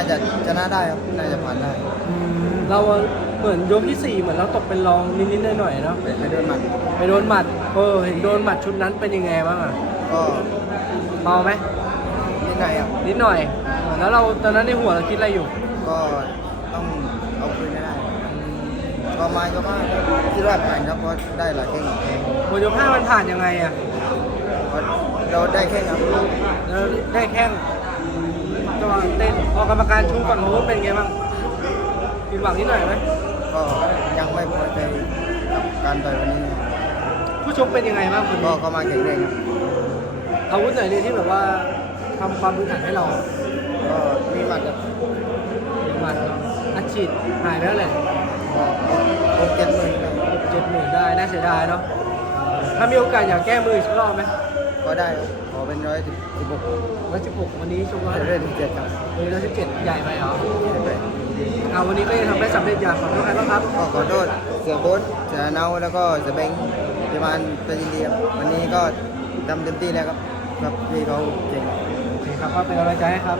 าจะชนะได้ครับ น่าจะผ่านได้เราเหมือนยกที่สี่เหมือนเราตกเป็นรองนิดๆหน่อยๆเนาะไปไปเดินหมัน ไปโดนหมัดเออเห็นโดนหมัดชุดนั้นเป็นยังไงบ้างอะก็เมาไหมนิดหน่อยครับ นิดหน่อยแล้วเราตอนนั้นในหัวเราคิดอะไรอยู่ก็ต้องเอาคืนให้ได้ก็มาก็มาคิดว่าผ่านครับเพราะได้หลายแข้งหมดยกห้ามันผ่านยังไงอะเพราะเราได้แข้งครับแล้วได้แข้ง จังหวะเต้นพอกรรมการชูก่อนโน้นเป็นไงบ้างผิดหวังนิดหน่อยไหมก็ยังไม่พอใจกับการต่อยวันนี้ผู้ชมเป็นยังไงบ้างคนก็นี้ก็มาแข็งแรงครับอาวุธไหนดีที่แบบว่าทำความรู้จักให้เราก็มีหมัดครับมีหมัดเนาะอัดฉีดหายไปแล้วแหละ ก็หกเจ็ดหมื่นครับเจ็ดหมื่นได้ น่าเสียดายเนาะ ถ้ามีโอกาสอยากแก้มืออีกสักรอบไหม ก็ได้ครับขอเป็นร้อยสิบสิบหกร้อยสิบหกวันนี้ชกร้อยเรื่อยๆสิบเจ็ดครับวันนี้ร้อยสิบเจ็ดใหญ่ไปเหรอไปเอาวันนี้ก็ยังทำได้สำเร็จอยากขอโทษใครบ้างครับก็ขอโทษเสือโบ๊ทเสือเนาแล้วก็เสือแบงค์ที่มานเป็นยินดีครับวันนี้ก็ทำเต็มที่แล้วครับครับพี่เขาเก่งโอเคครับก็เป็นกำลังใจให้ครับ